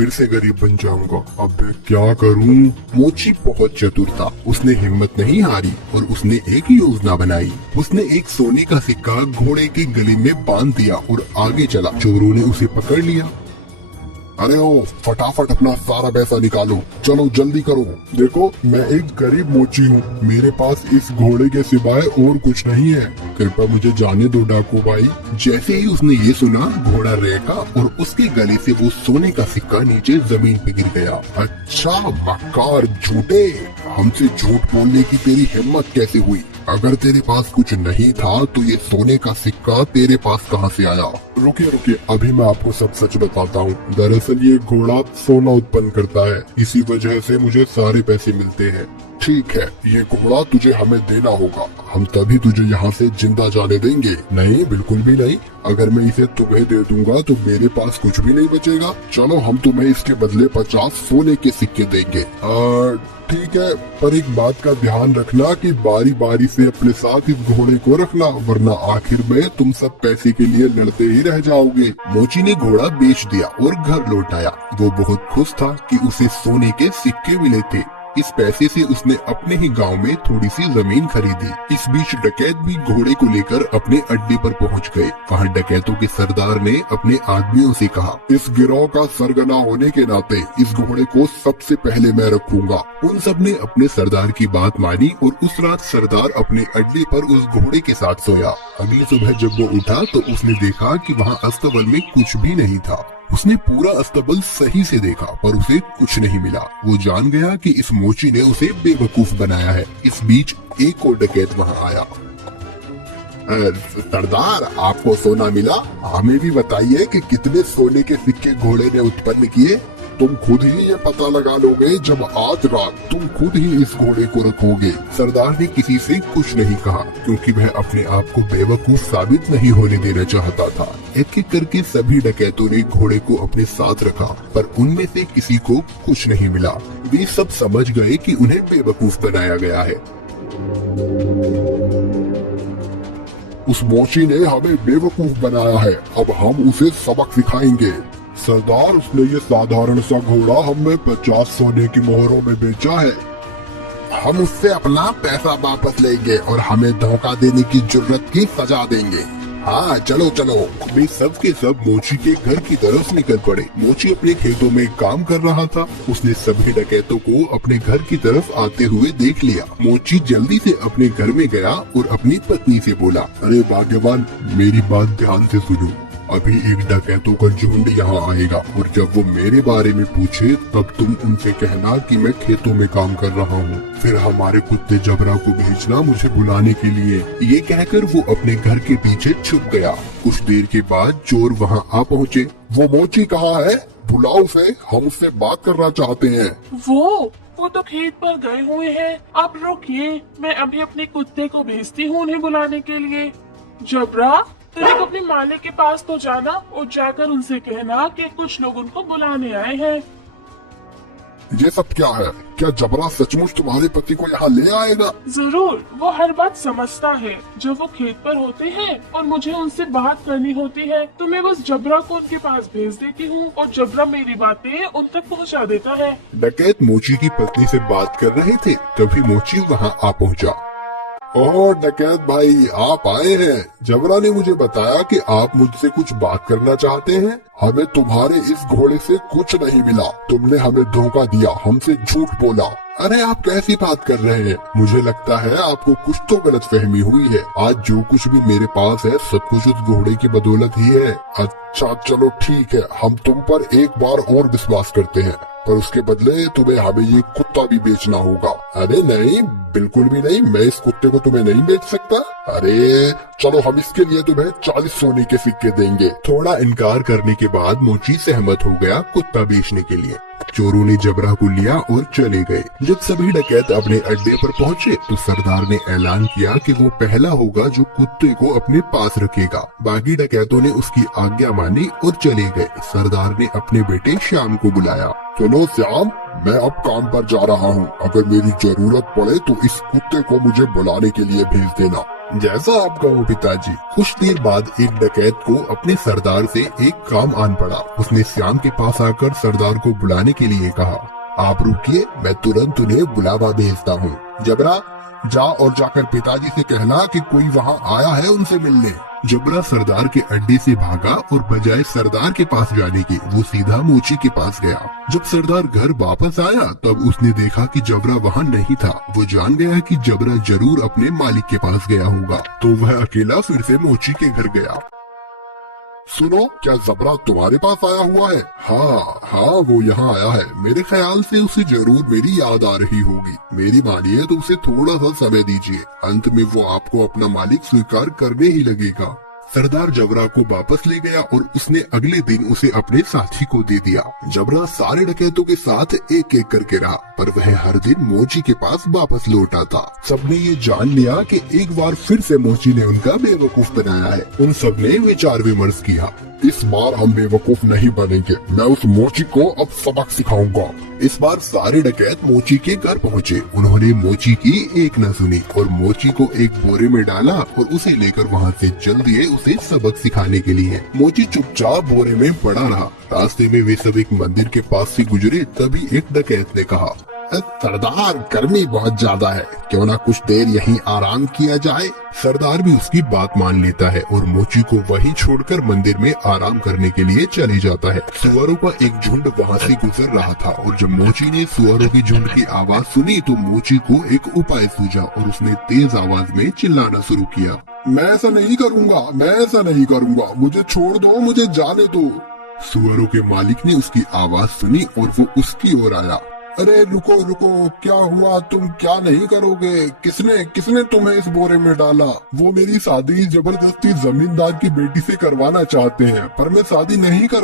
फिर से गरीब बन जाऊंगा। अब मैं क्या करूं? मोची बहुत चतुर था, उसने हिम्मत नहीं हारी और उसने एक योजना बनाई। उसने एक सोने का सिक्का घोड़े के गले में बांध दिया और आगे चला। चोरों ने उसे पकड़ लिया। अरे ओ, फटाफट अपना सारा पैसा निकालो, चलो जल्दी करो। देखो मैं एक गरीब मोची हूँ, मेरे पास इस घोड़े के सिवाय और कुछ नहीं है, कृपया मुझे जाने दो डाकू भाई। जैसे ही उसने ये सुना, घोड़ा रेका और उसके गले से वो सोने का सिक्का नीचे जमीन पे गिर गया। अच्छा मक्कार झूठे, हमसे झूठ बोलने की तेरी हिम्मत कैसे हुई? अगर तेरे पास कुछ नहीं था तो ये सोने का सिक्का तेरे पास कहाँ से आया? रुकिए रुकिए, अभी मैं आपको सब सच बताता हूँ। दरअसल ये घोड़ा सोना उत्पन्न करता है, इसी वजह से मुझे सारे पैसे मिलते हैं। ठीक है, ये घोड़ा तुझे हमें देना होगा, हम तभी तुझे यहाँ से जिंदा जाने देंगे। नहीं, बिल्कुल भी नहीं। अगर मैं इसे तुम्हें दे दूंगा तो मेरे पास कुछ भी नहीं बचेगा। चलो हम तुम्हें इसके बदले 50 सोने के सिक्के देंगे। ठीक है, पर एक बात का ध्यान रखना कि बारी बारी से अपने साथ इस घोड़े को रखना, वरना आखिर में तुम सब पैसे के लिए लड़ते ही रह जाओगे। मोची ने घोड़ा बेच दिया और घर लौट आया। वो बहुत खुश था कि उसे सोने के सिक्के मिले थे। इस पैसे से उसने अपने ही गांव में थोड़ी सी जमीन खरीदी। इस बीच डकैत भी घोड़े को लेकर अपने अड्डे पर पहुंच गए। वहां डकैतों के सरदार ने अपने आदमियों से कहा, इस गिरोह का सरगना होने के नाते इस घोड़े को सबसे पहले मैं रखूंगा। उन सब ने अपने सरदार की बात मानी और उस रात सरदार अपने अड्डे पर उस घोड़े के साथ सोया। अगली सुबह जब वो उठा तो उसने देखा कि वहाँ अस्तबल में कुछ भी नहीं था। उसने पूरा अस्तबल सही से देखा पर उसे कुछ नहीं मिला। वो जान गया कि इस मोची ने उसे बेवकूफ बनाया है। इस बीच एक और डकैत वहाँ आया। सरदार, आपको सोना मिला? हमें भी बताइए कि कितने सोने के सिक्के घोड़े ने उत्पन्न किए। तुम खुद ही ये पता लगा लोगे जब आज रात तुम खुद ही इस घोड़े को रखोगे। सरदार ने किसी से कुछ नहीं कहा क्योंकि वह अपने आप को बेवकूफ साबित नहीं होने देना चाहता था। एक एक करके सभी डकैतों ने घोड़े को अपने साथ रखा पर उनमें से किसी को कुछ नहीं मिला। वे सब समझ गए कि उन्हें बेवकूफ बनाया गया है। उस मोची ने हमें बेवकूफ बनाया है, अब हम उसे सबक सिखाएंगे। सरदार, उसने ये साधारण सा घोड़ा हमें 50 सोने की मोहरों में बेचा है। हम उससे अपना पैसा वापस लेंगे और हमें धोखा देने की जुर्रत की सजा देंगे। हाँ चलो चलो। वे सब के सब मोची के घर की तरफ निकल पड़े। मोची अपने खेतों में काम कर रहा था। उसने सभी डकैतों को अपने घर की तरफ आते हुए देख लिया। मोची जल्दी से अपने घर में गया और अपनी पत्नी से बोला, अरे भाग्यवान, मेरी बात ध्यान से सुनो। अभी एक डकैतों का झुंड यहाँ आएगा और जब वो मेरे बारे में पूछे तब तुम उनसे कहना कि मैं खेतों में काम कर रहा हूँ। फिर हमारे कुत्ते जबरा को भेजना मुझे बुलाने के लिए। ये कहकर वो अपने घर के पीछे छुप गया। कुछ देर के बाद चोर वहाँ आ पहुँचे। वो मोची कहाँ है? बुलाओ उसे, हम उससे बात करना चाहते हैं। वो तो खेत पर गए हुए हैं। आप रुकिए, मैं अभी अपने कुत्ते को भेजती हूँ उन्हें बुलाने के लिए। जबरा, तुम अपने मालिक के पास तो जाना और जाकर उनसे कहना कि कुछ लोग उनको बुलाने आए हैं। ये सब क्या है? क्या जबरा सचमुच तुम्हारे पति को यहाँ ले आएगा? जरूर, वो हर बात समझता है। जब वो खेत पर होते हैं और मुझे उनसे बात करनी होती है तो मैं बस जबरा को उनके पास भेज देती हूँ और जबरा मेरी बातें उन तक पहुँचा देता है। डकैत मोची की पत्नी से बात कर रहे थे तभी मोची वहाँ आ पहुँचा। ओह डकैत भाई, आप आए हैं। जबरा ने मुझे बताया कि आप मुझसे कुछ बात करना चाहते हैं। हमें तुम्हारे इस घोड़े से कुछ नहीं मिला, तुमने हमें धोखा दिया, हमसे झूठ बोला। अरे आप कैसी बात कर रहे हैं? मुझे लगता है आपको कुछ तो गलतफहमी हुई है। आज जो कुछ भी मेरे पास है सब कुछ उस घोड़े की बदौलत ही है। अच्छा चलो ठीक है, हम तुम पर एक बार और विश्वास करते हैं, पर उसके बदले तुम्हें हमें ये कुत्ता भी बेचना होगा। अरे नहीं, बिल्कुल भी नहीं, मैं इस कुत्ते को तुम्हें नहीं बेच सकता। अरे चलो, हम इसके लिए तुम्हें 40 सोने के सिक्के देंगे। थोड़ा इनकार करने के बाद मोची सहमत हो गया कुत्ता बेचने के लिए। चोरों ने जबरा को लिया और चले गए। जब सभी डकैत अपने अड्डे पर पहुंचे तो सरदार ने ऐलान किया कि वो पहला होगा जो कुत्ते को अपने पास रखेगा। बाकी डकैतों ने उसकी आज्ञा मानी और चले गए। सरदार ने अपने बेटे श्याम को बुलाया। सुनो श्याम, मैं अब काम पर जा रहा हूँ। अगर मेरी जरूरत पड़े तो इस कुत्ते को मुझे बुलाने के लिए भेज देना। जैसा आप कहो पिताजी। कुछ देर बाद एक डकैत को अपने सरदार से एक काम आन पड़ा। उसने श्याम के पास आकर सरदार को बुलाने के लिए कहा, आप रुकिए, मैं तुरंत उन्हें बुलावा भेजता हूँ। जबरा जा और जाकर पिताजी से कहना कि कोई वहाँ आया है उनसे मिलने। जबरा सरदार के अड्डे से भागा और बजाय सरदार के पास जाने के वो सीधा मोची के पास गया। जब सरदार घर वापस आया तब उसने देखा कि जबरा वहाँ नहीं था। वो जान गया कि जबरा जरूर अपने मालिक के पास गया होगा, तो वह अकेला फिर से मोची के घर गया। सुनो, क्या जबरा तुम्हारे पास आया हुआ है? हाँ, वो यहाँ आया है। मेरे ख्याल से उसे जरूर मेरी याद आ रही होगी। मेरी मानिए तो उसे थोड़ा सा समय दीजिए, अंत में वो आपको अपना मालिक स्वीकार करने ही लगेगा। सरदार जबरा को वापस ले गया और उसने अगले दिन उसे अपने साथी को दे दिया। जबरा सारे डकैतों के साथ एक एक करके रहा, पर वह हर दिन मोची के पास वापस लौट आता। सबने ये जान लिया कि एक बार फिर से मोची ने उनका बेवकूफ बनाया है। उन सबने विचार विमर्श किया, इस बार हम बेवकूफ नहीं बनेंगे, मैं उस मोची को अब सबक सिखाऊंगा। इस बार सारे डकैत मोची के घर पहुँचे। उन्होंने मोची की एक न सुनी और मोची को एक बोरे में डाला और उसे लेकर वहाँ से चल दिए उसे सबक सिखाने के लिए। मोची चुपचाप बोरे में पड़ा रहा। रास्ते में वे सब एक मंदिर के पास से गुजरे, तभी एक डकैत ने कहा, सरदार, गर्मी बहुत ज्यादा है, क्यों ना कुछ देर यहीं आराम किया जाए। सरदार भी उसकी बात मान लेता है और मोची को वहीं छोड़कर मंदिर में आराम करने के लिए चले जाता है। सुअरों का एक झुंड वहाँ से गुजर रहा था और जब मोची ने सुअरों की झुंड की आवाज सुनी तो मोची को एक उपाय सूझा और उसने तेज आवाज में चिल्लाना शुरू किया, मैं ऐसा नहीं करूँगा, मैं ऐसा नहीं करूँगा, मुझे छोड़ दो, मुझे जाने दो। सुअरों के मालिक ने उसकी आवाज सुनी और वो उसकी ओर आया। अरे रुको रुको, क्या हुआ? तुम क्या नहीं करोगे? किसने तुम्हें इस बोरे में डाला? वो मेरी शादी जबरदस्ती जमींदार की बेटी से करवाना चाहते हैं, पर मैं शादी नहीं करूँ।